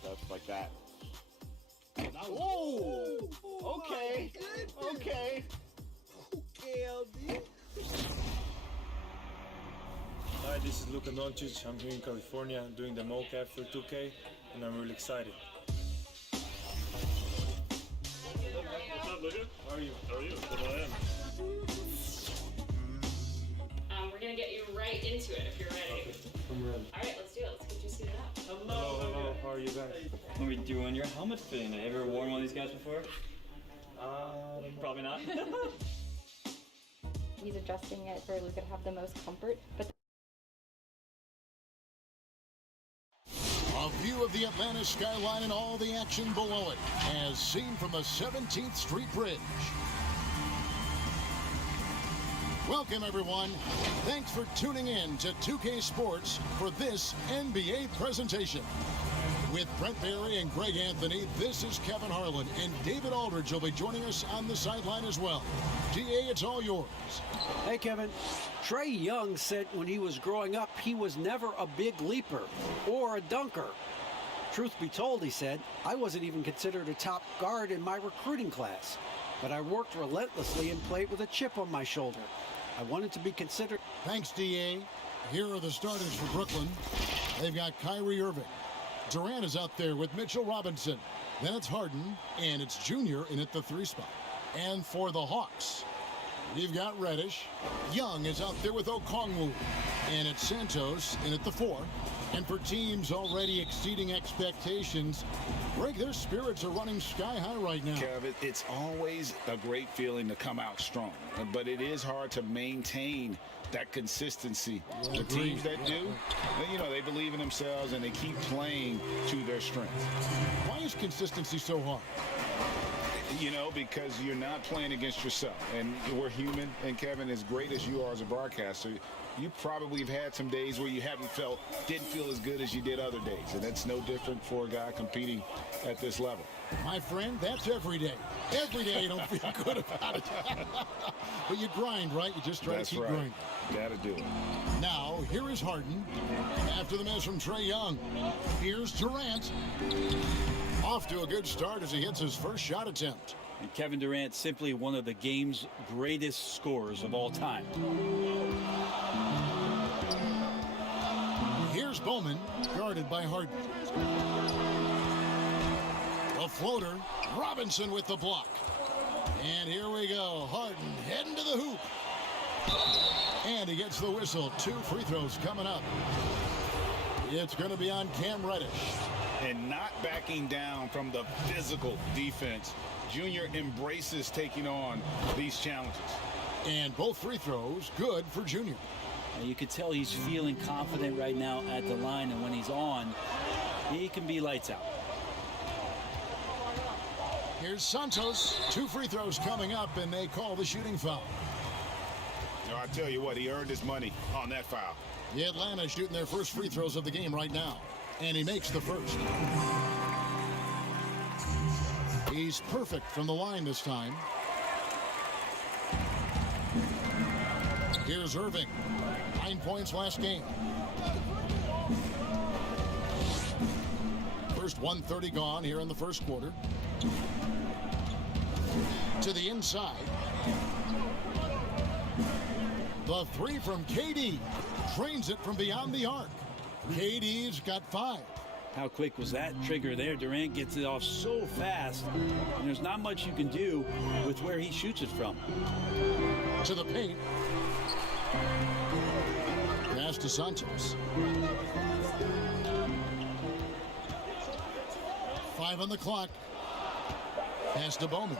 stuff like that. Oh, okay, okay. Okay, LD. Hi, this is Luka Doncic. I'm here in California doing the mocap for 2K, and I'm really excited. What's up, Luka? How are you? How are you? What about him? We're gonna get you right into it if you're ready. Okay, I'm ready. All right, let's do it. Let's get you suited up. Hello, how are you guys? What are we doing? Your helmet fitting. Have you ever worn one of these guys before? Probably not. He's adjusting it for Luka to have the most comfort, but A view of the Atlanta skyline and all the action below it, as seen from the 17th Street Bridge. Welcome, everyone. Thanks for tuning in to 2K Sports for this NBA presentation. With Brent Barry and Greg Anthony, this is Kevin Harlan, and David Aldridge will be joining us on the sideline as well. DA, it's all yours. Hey, Kevin. Trae Young said when he was growing up, he was never a big leaper or a dunker. Truth be told, he said, I wasn't even considered a top guard in my recruiting class, but I worked relentlessly and played with a chip on my shoulder. I wanted to be considered. Thanks, DA. Here are the starters for Brooklyn. They've got Kyrie Irving. Durant is out there with Mitchell Robinson. Then it's Harden, and it's Junior in at the 3 spot. And for the Hawks, you've got Reddish. Young is out there with Okongwu. And it's Santos in at the 4. And for teams already exceeding expectations, Greg, their spirits are running sky high right now. Kev, it's always a great feeling to come out strong, but it is hard to maintain that consistency. The teams that do, you know, they believe in themselves and they keep playing to their strengths. Why is consistency so hard? You know, because you're not playing against yourself, and we're human. And Kevin, as great as you are as a broadcaster, you probably have had some days where you didn't feel as good as you did other days, and that's no different for a guy competing at this level. My friend, that's every day. Every day you don't feel good about it. But you grind, right? You just try to keep grinding. Gotta do it. Now, here is Harden. After the miss from Trae Young, here's Durant. Off to a good start as he hits his first shot attempt. And Kevin Durant, simply one of the game's greatest scorers of all time. Here's Bowman, guarded by Harden. A floater, Robinson with the block. And here we go, Harden heading to the hoop. And he gets the whistle. 2 free throws coming up. It's going to be on Cam Reddish. And not backing down from the physical defense. Junior embraces taking on these challenges. And both free throws good for Junior. You could tell he's feeling confident right now at the line, and when he's on, he can be lights out. Here's Santos. 2 free throws coming up, and they call the shooting foul. No, I tell you what, he earned his money on that foul. The Atlanta shooting their first free throws of the game right now. And he makes the first. He's perfect from the line this time. Here's Irving. 9 points last game. First 1:30 gone here in the first quarter. To the inside. The 3 from KD. Drains it from beyond the arc. KD's got 5. How quick was that trigger there? Durant gets it off so fast, and there's not much you can do with where he shoots it from. To the paint. Pass to Santos. 5 on the clock. Pass to Bowman.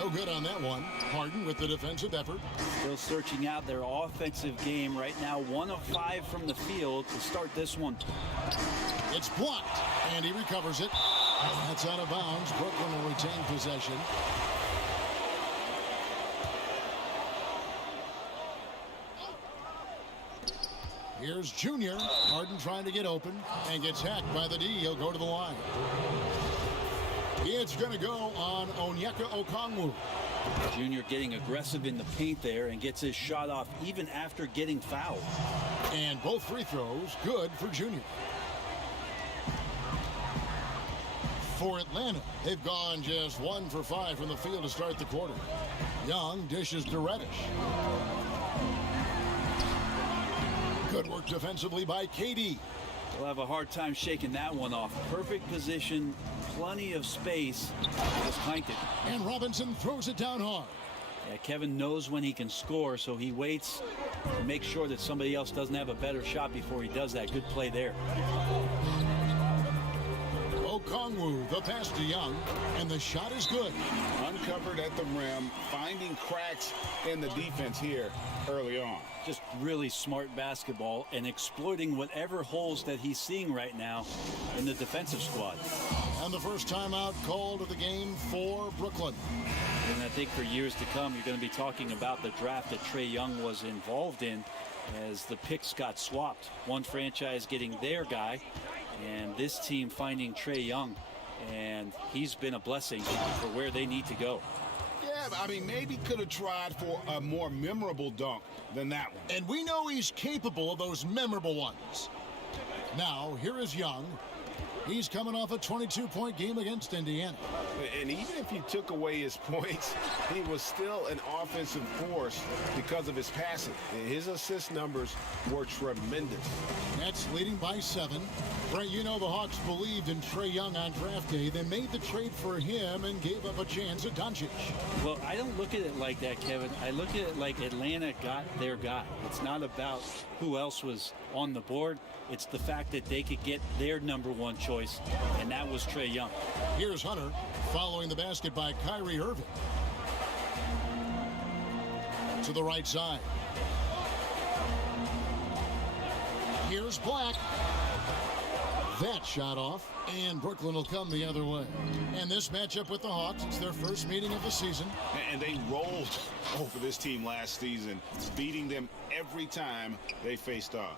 No good on that one. Harden with the defensive effort. Still searching out their offensive game right now. 1 of 5 from the field to start this one. It's blocked, and he recovers it. That's out of bounds. Brooklyn will retain possession. Here's Junior. Harden trying to get open and gets hacked by the D. He'll go to the line. It's going to go on Onyeka Okongwu. Junior getting aggressive in the paint there and gets his shot off even after getting fouled. And both free throws good for Junior. For Atlanta, they've gone just 1 for 5 from the field to start the quarter. Young dishes to Reddish. Good work defensively by KD. They'll have a hard time shaking that one off. Perfect position, plenty of space. Just clanked it. And Robinson throws it down hard. Yeah, Kevin knows when he can score, so he waits to make sure that somebody else doesn't have a better shot before he does that. Good play there. Okongwu, the pass to Young, and the shot is good. Uncovered at the rim, finding cracks in the defense here early on. Just really smart basketball and exploiting whatever holes that he's seeing right now in the defensive squad. And the first timeout called of the game for Brooklyn. And I think for years to come, you're going to be talking about the draft that Trae Young was involved in as the picks got swapped. One franchise getting their guy, and this team finding Trae Young, and he's been a blessing for where they need to go. Yeah, I mean, maybe could have tried for a more memorable dunk than that one. And we know he's capable of those memorable ones. Now, here is Young. He's coming off a 22-point game against Indiana. And even if you took away his points, he was still an offensive force because of his passing. His assist numbers were tremendous. Nets leading by 7. Brent, you know the Hawks believed in Trae Young on draft day. They made the trade for him and gave up a chance at Doncic. Well, I don't look at it like that, Kevin. I look at it like Atlanta got their guy. It's not about who else was on the board. It's the fact that they could get their number one choice, and that was Trae Young. Here's Hunter following the basket by Kyrie Irving. To the right side. Here's Black. That shot off, and Brooklyn will come the other way. And this matchup with the Hawks, it's their first meeting of the season. And they rolled over this team last season, beating them every time they faced off.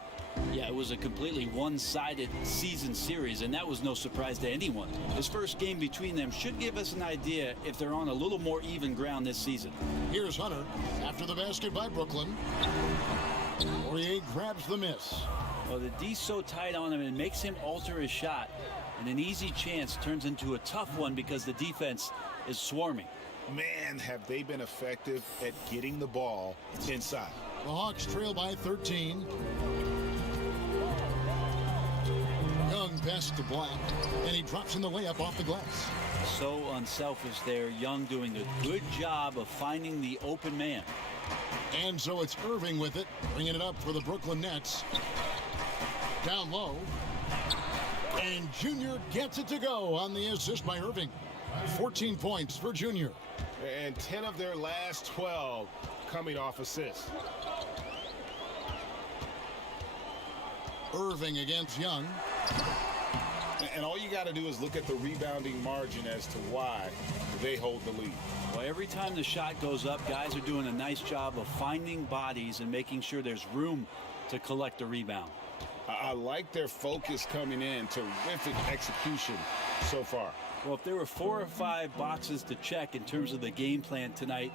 Yeah, it was a completely one-sided season series, and that was no surprise to anyone. This first game between them should give us an idea if they're on a little more even ground this season. Here's Hunter after the basket by Brooklyn. Poirier grabs the miss. Well, the D's so tight on him, it makes him alter his shot, and an easy chance turns into a tough one because the defense is swarming. Man, have they been effective at getting the ball inside. The Hawks trail by 13. Young pass to Black, and he drops in the layup off the glass. So unselfish there. Young doing a good job of finding the open man. And so it's Irving with it, bringing it up for the Brooklyn Nets. Down low. And Junior gets it to go on the assist by Irving. 14 points for Junior. And 10 of their last 12 coming off assists. Irving against Young. And all you got to do is look at the rebounding margin as to why they hold the lead. Well, every time the shot goes up, guys are doing a nice job of finding bodies and making sure there's room to collect the rebound. I like their focus coming in. Terrific execution so far. Well, if there were 4 or 5 boxes to check in terms of the game plan tonight,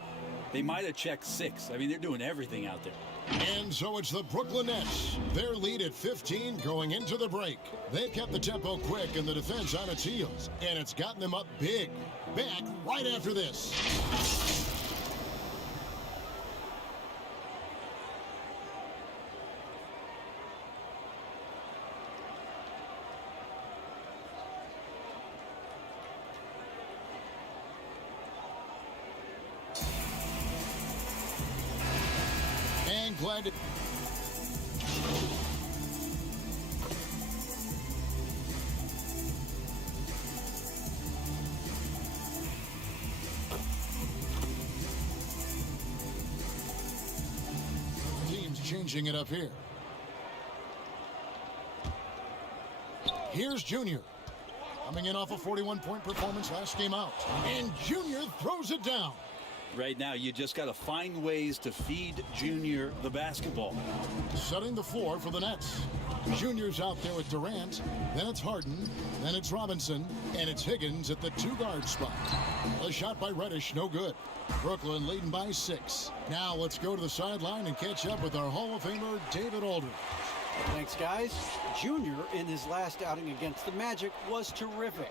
they might have checked 6. I mean, they're doing everything out there. And so it's the Brooklyn Nets. Their lead at 15 going into the break. They've kept the tempo quick and the defense on its heels. And it's gotten them up big. Back right after this. Glad to team's changing it up here. Here's Junior coming in off a 41-point performance last game out, and Junior throws it down. Right now, you just got to find ways to feed Junior the basketball. Setting the floor for the Nets. Junior's out there with Durant, then it's Harden, then it's Robinson, and it's Higgins at the 2-guard spot. A shot by Reddish, no good. Brooklyn leading by 6. Now let's go to the sideline and catch up with our Hall of Famer, David Aldridge. Thanks, guys. Junior, in his last outing against the Magic, was terrific.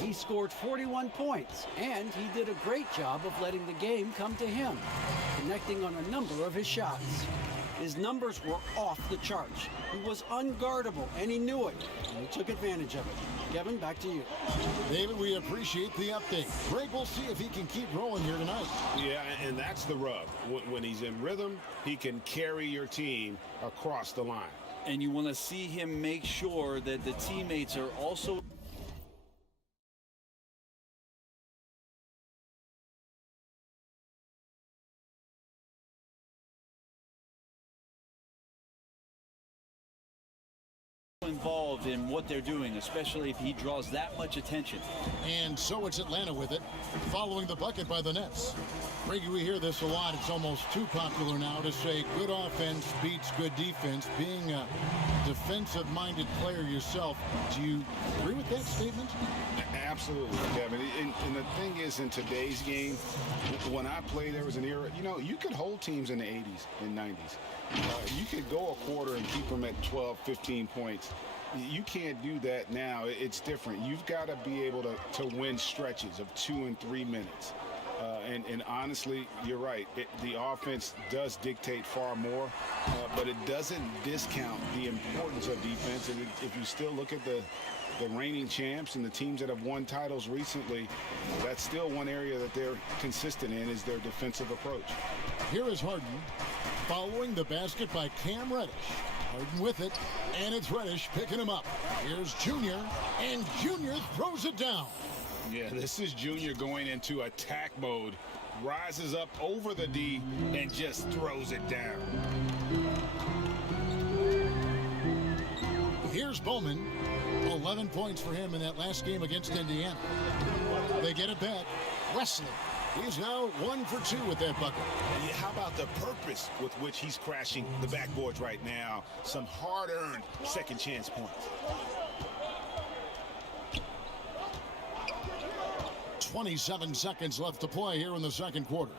He scored 41 points, and he did a great job of letting the game come to him, connecting on a number of his shots. His numbers were off the charts. He was unguardable, and he knew it, and he took advantage of it. Kevin, back to you. David, we appreciate the update. Greg, we'll see if he can keep rolling here tonight. Yeah, and that's the rub. When he's in rhythm, he can carry your team across the line. And you want to see him make sure that the teammates are also involved in what they're doing, especially if he draws that much attention. And so it's Atlanta with it, following the bucket by the Nets. Frankie, we hear this a lot. It's almost too popular now to say good offense beats good defense. Being a defensive-minded player yourself, do you agree with that statement? Absolutely, Kevin. And the thing is, in today's game, when I played, there was an era, you could hold teams in the 80s and 90s. You could go a quarter and keep them at 12, 15 points. You can't do that now. It's different. You've got to be able to win stretches of 2 and 3 minutes. And honestly, you're right. The offense does dictate far more, but it doesn't discount the importance of defense. And if you still look at the reigning champs and the teams that have won titles recently, that's still one area that they're consistent in, is their defensive approach. Here is Harden following the basket by Cam Reddish. Harden with it, and it's Reddish picking him up. Here's Junior, and Junior throws it down. Yeah, this is Junior going into attack mode, rises up over the D, and just throws it down. Here's Bowman. 11 points for him in that last game against Indiana. They get it back. Wesley. He's now 1 for 2 with that bucket. Yeah, how about the purpose with which he's crashing the backboards right now? Some hard-earned second chance points. 27 seconds left to play here in the second quarter.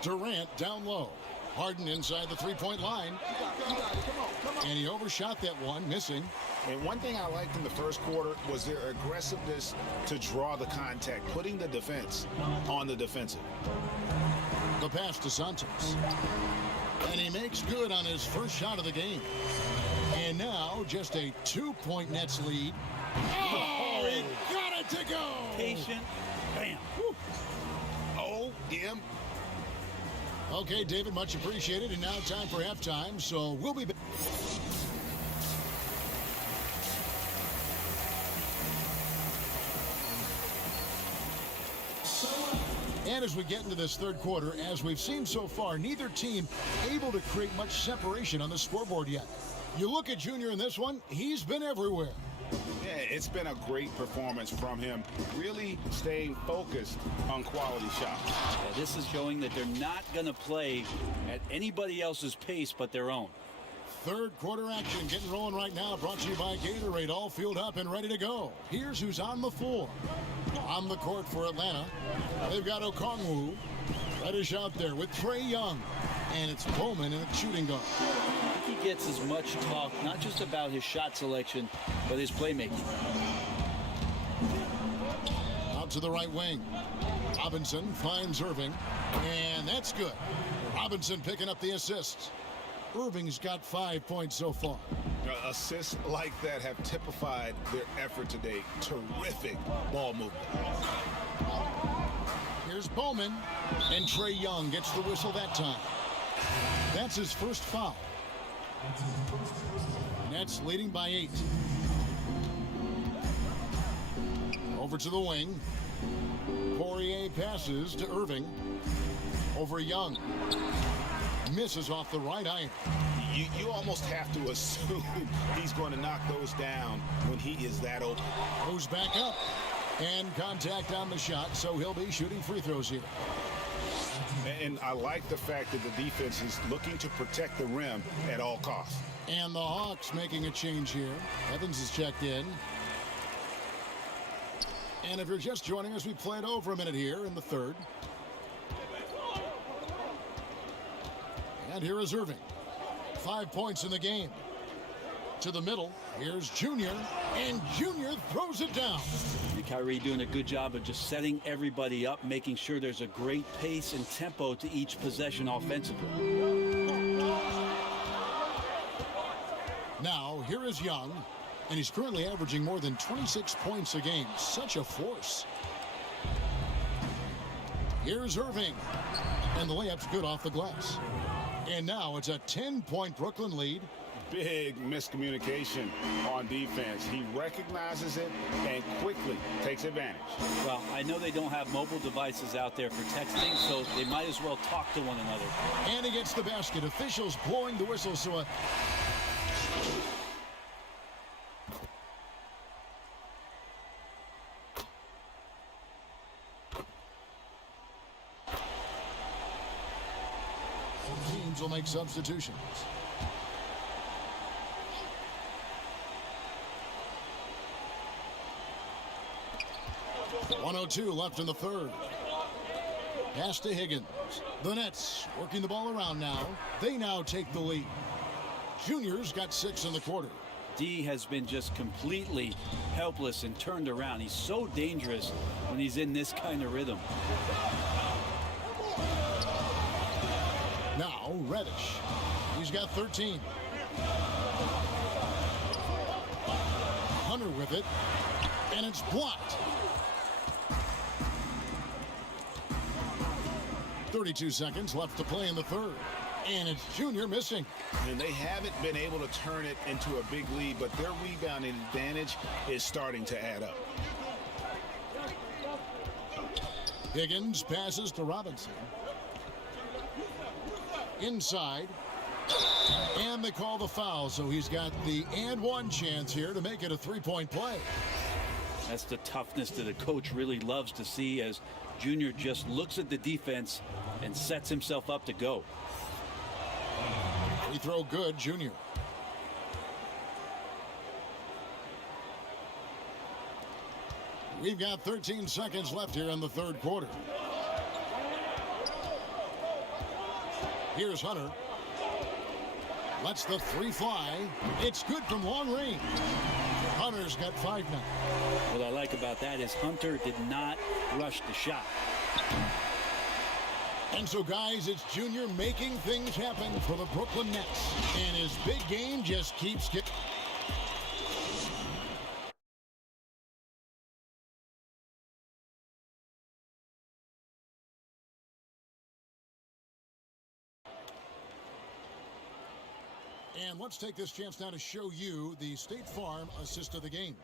Durant down low. Harden inside the three-point line. And he overshot that one, missing. And one thing I liked in the first quarter was their aggressiveness to draw the contact, putting the defense on the defensive. The pass to Santos. And he makes good on his first shot of the game. And now just a 2-point Nets lead. Oh, he got it to go. Patient. Bam. Woo. O.M. Okay, David, much appreciated. And now time for halftime, so we'll be back. And as we get into this third quarter, as we've seen so far, neither team able to create much separation on the scoreboard yet. You look at Junior in this one, he's been everywhere. Yeah, it's been a great performance from him, really staying focused on quality shots. Yeah, this is showing that they're not going to play at anybody else's pace but their own. Third quarter action getting rolling right now, brought to you by Gatorade, all fueled up and ready to go. Here's who's on the floor. On the court for Atlanta, they've got Okongwu. Reddish out there with Trae Young. And it's Bowman in a shooting guard. I think he gets as much talk, not just about his shot selection, but his playmaking. Out to the right wing. Robinson finds Irving, and that's good. Robinson picking up the assist. Irving's got 5 points so far. Assists like that have typified their effort today. Terrific ball movement. Here's Bowman, and Trae Young gets the whistle that time. That's his first foul. Nets leading by 8. Over to the wing. Poirier passes to Irving. Over Young. Misses off the right iron. You almost have to assume he's going to knock those down when he is that open. Goes back up. And contact on the shot, so he'll be shooting free throws here. And I like the fact that the defense is looking to protect the rim at all costs. And the Hawks making a change here. Evans is checked in. And if you're just joining us, we played over a minute here in the third. And here is Irving. 5 points in the game. To the middle, here's Junior, and Junior throws it down. And Kyrie doing a good job of just setting everybody up, making sure there's a great pace and tempo to each possession offensively. Now, here is Young, and he's currently averaging more than 26 points a game. Such a force. Here's Irving, and the layup's good off the glass. And now it's a 10-point Brooklyn lead. Big miscommunication on defense. He recognizes it and quickly takes advantage. Well, I know they don't have mobile devices out there for texting, so they might as well talk to one another. And he gets the basket. Officials blowing the whistle, so teams will make substitutions. .102 left in the third. Pass to Higgins. The Nets working the ball around now. They now take the lead. Junior's got 6 in the quarter. D has been just completely helpless and turned around. He's so dangerous when he's in this kind of rhythm. Now Reddish. He's got 13. Hunter with it. And it's blocked. 32 seconds left to play in the third. And it's Junior missing. And they haven't been able to turn it into a big lead, but their rebounding advantage is starting to add up. Higgins passes to Robinson. Inside. And they call the foul, so he's got the and one chance here to make it a three-point play. That's the toughness that a coach really loves to see, as Junior just looks at the defense and sets himself up to go. Free throw good, Junior. We've got 13 seconds left here in the third quarter. Here's Hunter. Lets the three fly. It's good from long range. Hunter's got 5 now. What I like about that is Hunter did not rush the shot. And so, guys, it's Junior making things happen for the Brooklyn Nets. And his big game just keeps getting... And let's take this chance now to show you the State Farm assist of the game.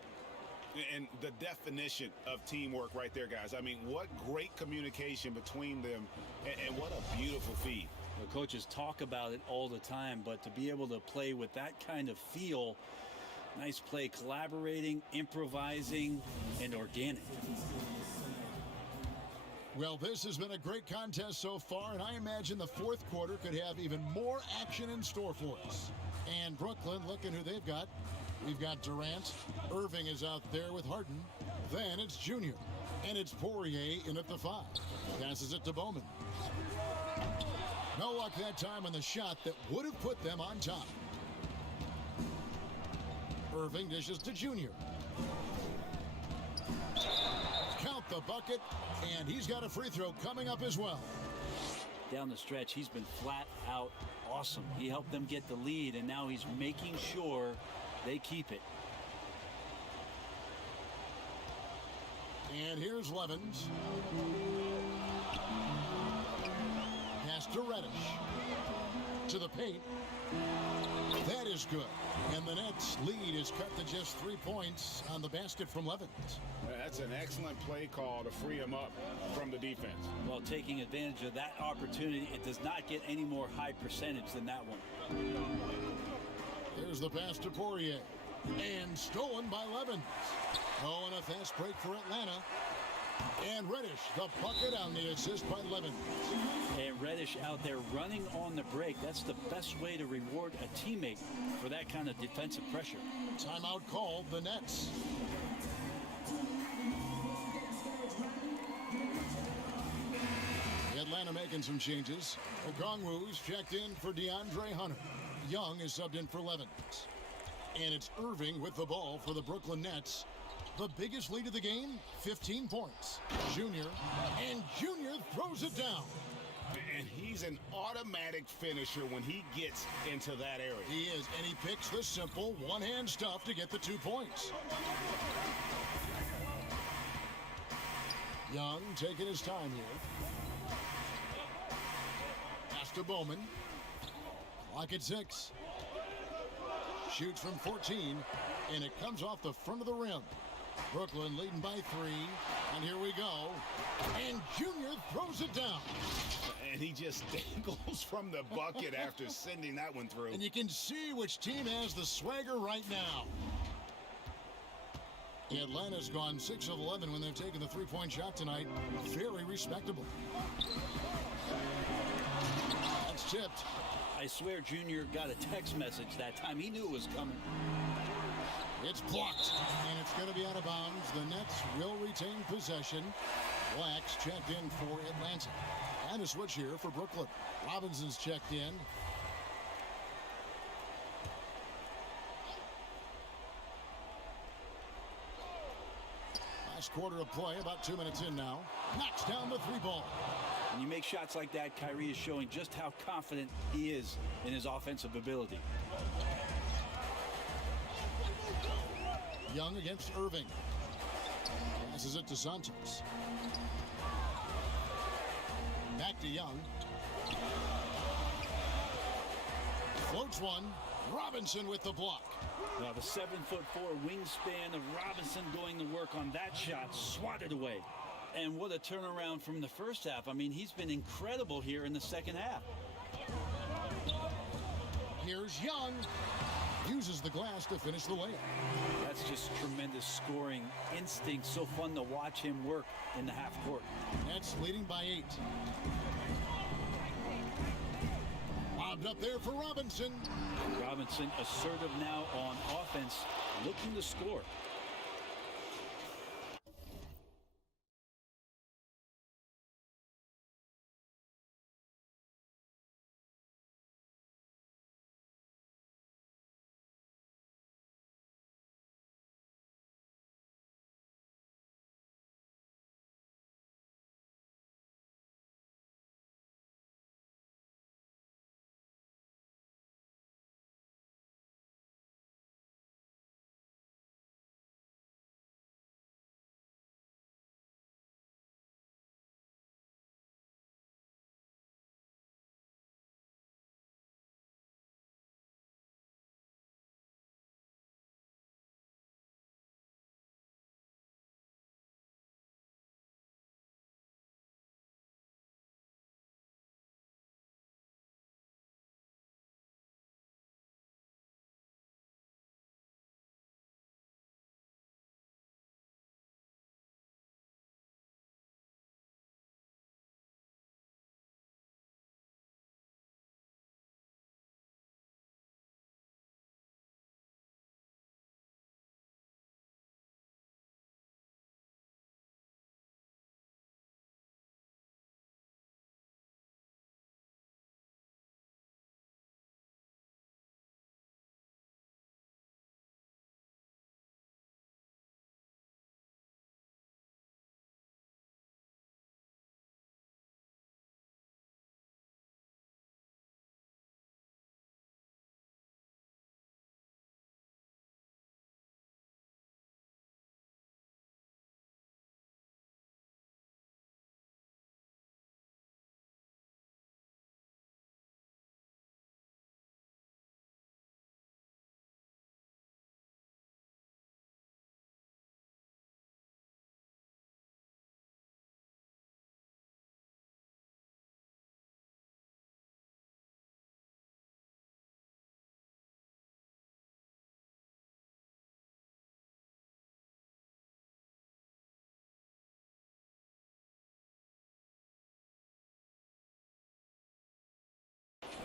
And the definition of teamwork right there, guys. I mean, what great communication between them, and what a beautiful feed. The coaches talk about it all the time, but to be able to play with that kind of feel, nice play, collaborating, improvising, and organic. Well, this has been a great contest so far, and I imagine the fourth quarter could have even more action in store for us. And Brooklyn, looking who they've got. We've got Durant. Irving is out there with Harden. Then it's Junior. And it's Poirier in at the 5. Passes it to Bowman. No luck that time on the shot that would have put them on top. Irving dishes to Junior. Count the bucket, and he's got a free throw coming up as well. Down the stretch, he's been flat out awesome. He helped them get the lead, and now he's making sure they keep it. And here's Levens. Pass to Reddish. To the paint. That is good. And the Nets' lead is cut to just 3 points on the basket from Levens. That's an excellent play call to free him up from the defense. Well, taking advantage of that opportunity, it does not get any more high percentage than that one. Here's the pass to Poirier. And stolen by Levens. Oh, and a fast break for Atlanta. And Reddish, the bucket on the assist by Levens. And Reddish out there running on the break. That's the best way to reward a teammate for that kind of defensive pressure. Timeout called, the Nets. Atlanta making some changes. Okongwu's checked in for DeAndre Hunter. Young is subbed in for Levens. And it's Irving with the ball for the Brooklyn Nets. The biggest lead of the game, 15 points. Junior, and Junior throws it down. And he's an automatic finisher when he gets into that area. He is, and he picks the simple one-hand stuff to get the 2 points. Young taking his time here. Pass to Bowman. Clock at 6. Shoots from 14, and it comes off the front of the rim. Brooklyn leading by 3, and here we go. And Junior throws it down. And he just dangles from the bucket after sending that one through. And you can see which team has the swagger right now. Atlanta's gone 6 of 11 when they've taken the three-point shot tonight. Very respectable. That's tipped. I swear Junior got a text message that time. He knew it was coming. It's blocked, and it's going to be out of bounds. The Nets will retain possession. Blacks checked in for Atlanta. And a switch here for Brooklyn. Robinson's checked in. Last quarter of play, about 2 minutes in now. Knocks down the 3-ball. When you make shots like that, Kyrie is showing just how confident he is in his offensive ability. Young against Irving. Passes it to Santos. Back to Young. Floats one. Robinson with the block. Now the 7'4" wingspan of Robinson going to work on that shot, swatted away. And what a turnaround from the first half. I mean, he's been incredible here in the second half. Here's Young. Uses the glass to finish the layup. That's just tremendous scoring instinct. So fun to watch him work in the half court. Nets leading by 8. Lobbed up there for Robinson. Robinson assertive now on offense, looking to score.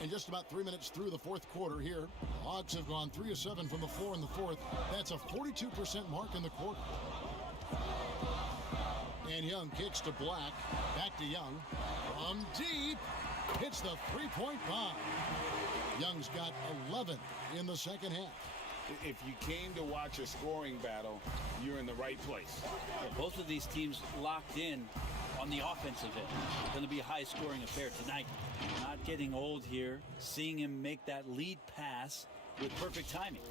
And just about 3 minutes through the fourth quarter here, the Hawks have gone 3 of 7 from the floor in the fourth. That's a 42% mark in the quarter. And Young kicks to Black. Back to Young. From deep. Hits the three-point bomb. Young's got 11 in the second half. If you came to watch a scoring battle, you're in the right place. Yeah, both of these teams locked in on the offensive end. It's going to be a high-scoring affair tonight. Not getting old here. Seeing him make that lead pass with perfect timing.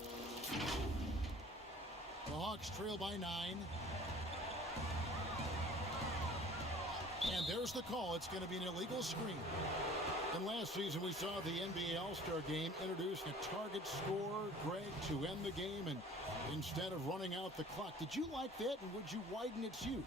The Hawks trail by 9. And there's the call. It's going to be an illegal screen. And last season, we saw the NBA All-Star Game introduce a target score, Greg, to end the game, and instead of running out the clock. Did you like that, and would you widen its use?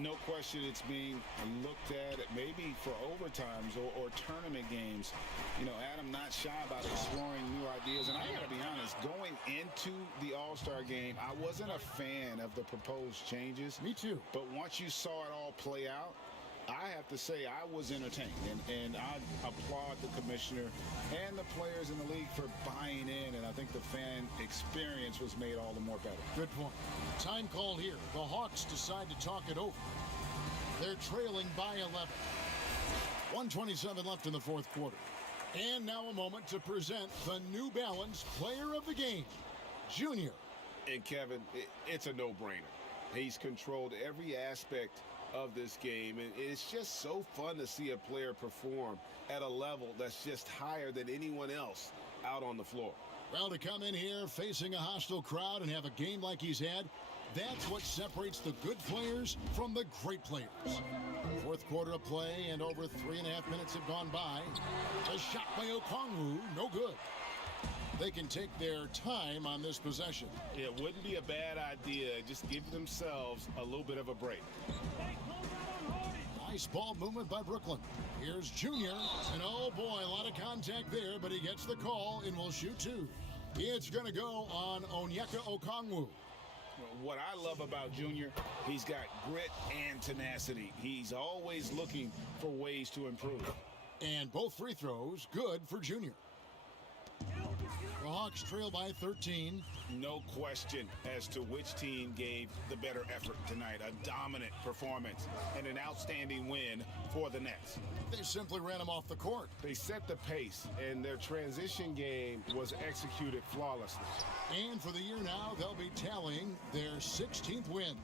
No question it's being looked at maybe for overtimes or tournament games. You know, Adam not shy about exploring new ideas. And I got to be honest, going into the All-Star game, I wasn't a fan of the proposed changes. Me too. But once you saw it all play out, I have to say I was entertained, and I applaud the commissioner and the players in the league for buying in, and I think the fan experience was made all the more better. Good point. Time called here. The Hawks decide to talk it over. They're trailing by 11. 1:27 left in the fourth quarter. And now a moment to present the New Balance Player of the Game, Junior. And Kevin, it's a no-brainer. He's controlled every aspect of this game, and it's just so fun to see a player perform at a level that's just higher than anyone else out on the floor. Well, to come in here facing a hostile crowd and have a game like he's had, that's what separates the good players from the great players. Fourth quarter of play, and over 3.5 minutes have gone by. A shot by Okongwu, no good. They can take their time on this possession. It wouldn't be a bad idea. Just give themselves a little bit of a break. Nice ball movement by Brooklyn. Here's Junior, and oh boy, a lot of contact there, but he gets the call and will shoot two. It's going to go on Onyeka Okongwu. What I love about Junior, he's got grit and tenacity. He's always looking for ways to improve. And both free throws good for Junior. The Hawks trail by 13. No question as to which team gave the better effort tonight. A dominant performance and an outstanding win for the Nets. They simply ran them off the court. They set the pace, and their transition game was executed flawlessly. And for the year now, they'll be tallying their 16th win.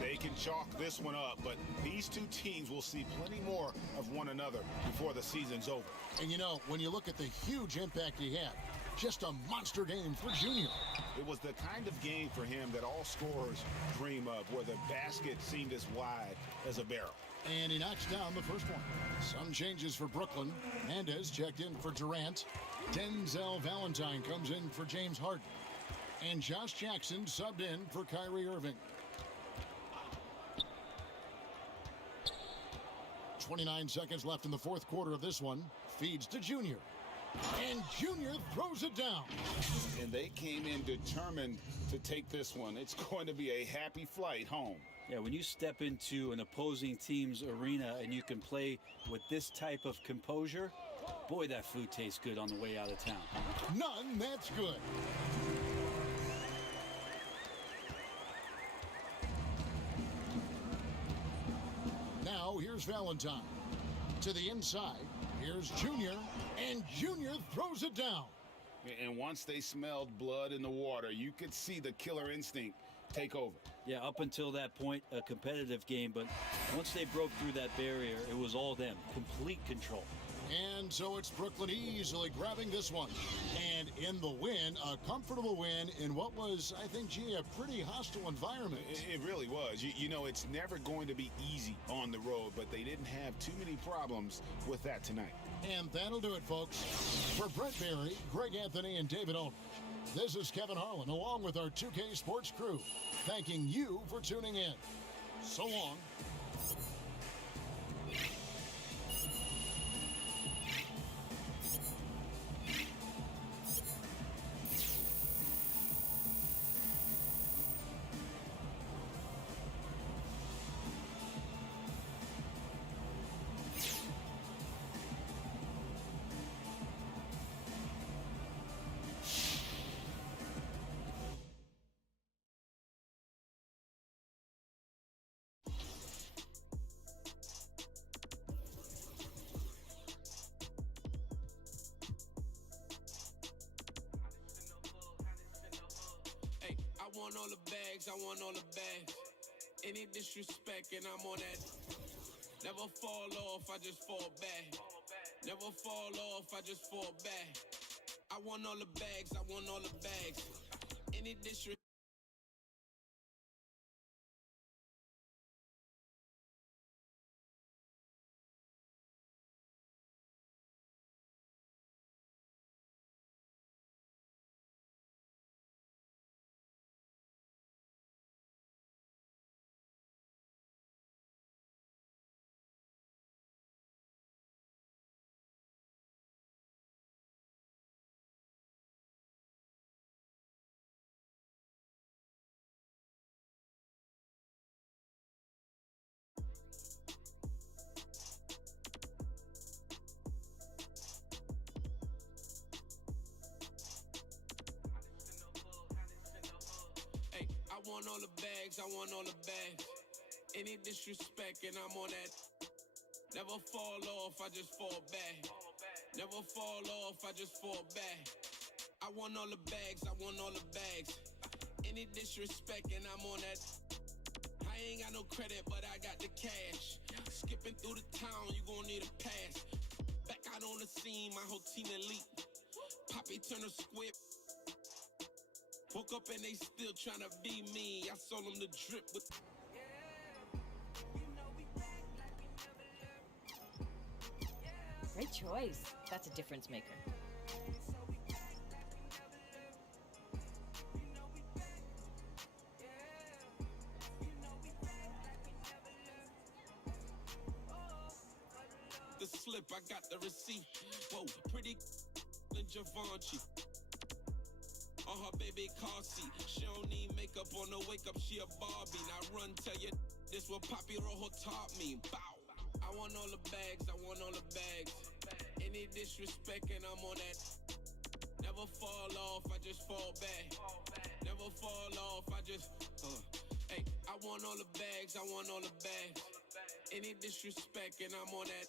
They can chalk this one up, but these two teams will see plenty more of one another before the season's over. And you know, when you look at the huge impact he had, just a monster game for Junior. It was the kind of game for him that all scorers dream of, where the basket seemed as wide as a barrel. And he knocks down the first one. Some changes for Brooklyn. Hernandez checked in for Durant. Denzel Valentine comes in for James Harden. And Josh Jackson subbed in for Kyrie Irving. 29 seconds left in the fourth quarter of this one. Feeds to Junior. And Junior throws it down. And they came in determined to take this one. It's going to be a happy flight home. Yeah, when you step into an opposing team's arena and you can play with this type of composure, boy, that food tastes good on the way out of town. None, that's good. Now, here's Valentine. To the inside, here's Junior, and Junior throws it down. And once they smelled blood in the water, you could see the killer instinct take over. Yeah, up until that point, a competitive game, but once they broke through that barrier, it was all them. Complete control. And so it's Brooklyn easily grabbing this one. And in the win, a comfortable win in what was, I think, gee, a pretty hostile environment. It really was. You know, it's never going to be easy on the road, but they didn't have too many problems with that tonight. And that'll do it, folks. For Brent Barry, Greg Anthony, and David Aldridge, this is Kevin Harlan, along with our 2K Sports crew, thanking you for tuning in. So long. want all the bags, I want all the bags. Any disrespect and I'm on that. Never fall off, I just fall back. Never fall off, I just fall back. I want all the bags, I want all the bags. Any disrespect. I want all the bags, I want all the bags. Any disrespect and I'm on that. Never fall off, I just fall back. Never fall off, I just fall back. I want all the bags, I want all the bags. Any disrespect and I'm on that. I ain't got no credit, but I got the cash. Skipping through the town, you gon' need a pass. Back out on the scene, my whole team elite. Poppy turn a squib. Woke up and they still tryna be me. I sold them the drip with. Great choice. That's a difference maker. The slip, I got the receipt. Whoa, pretty and Givenchy. On her baby car seat. She don't need makeup on the wake up, she a Barbie. Now run, tell you this what Papi Rojo taught me. Bow. I want all the bags, I want all the bags. Any disrespect and I'm on that. Never fall off, I just fall back. Never fall off, I just hey, I want all the bags, I want all the bags. Any disrespect and I'm on that.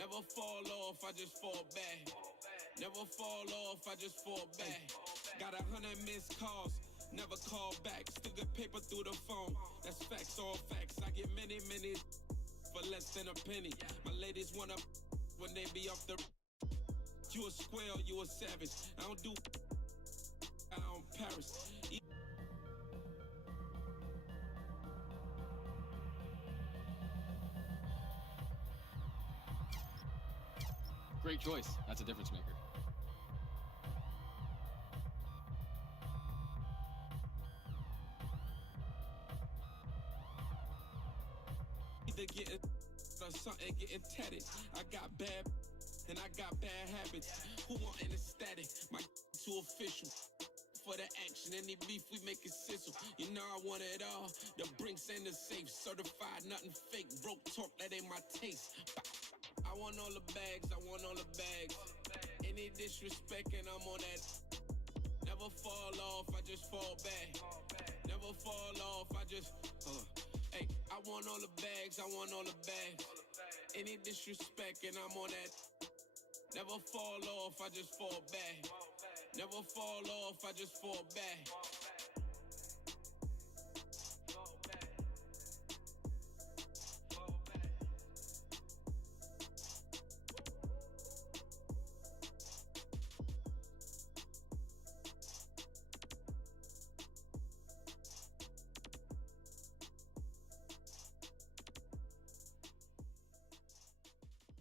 Never fall off, I just fall back. Never fall off, I just fall back. Got 100 missed calls, never call back. Still get paper through the phone, that's facts, all facts. I get many for less than a penny. My ladies wanna when they be off the. You a square, you a savage. I don't do out in Paris. Great choice. That's a difference maker. Either getting or something getting tatted. I got bad and I got bad habits. Who want an static? My too official. For the action, any beef we make it sizzle. You know I want it all. The Brinks and the safe, certified, nothing fake. Broke talk, that ain't my taste. I want all the bags, I want all the bags. Any disrespect and I'm on that. Never fall off, I just fall back. Never fall off, I just hey, I want all the bags, I want all the bags. Any disrespect and I'm on that. Never fall off, I just fall back. Never fall off, I just fall back.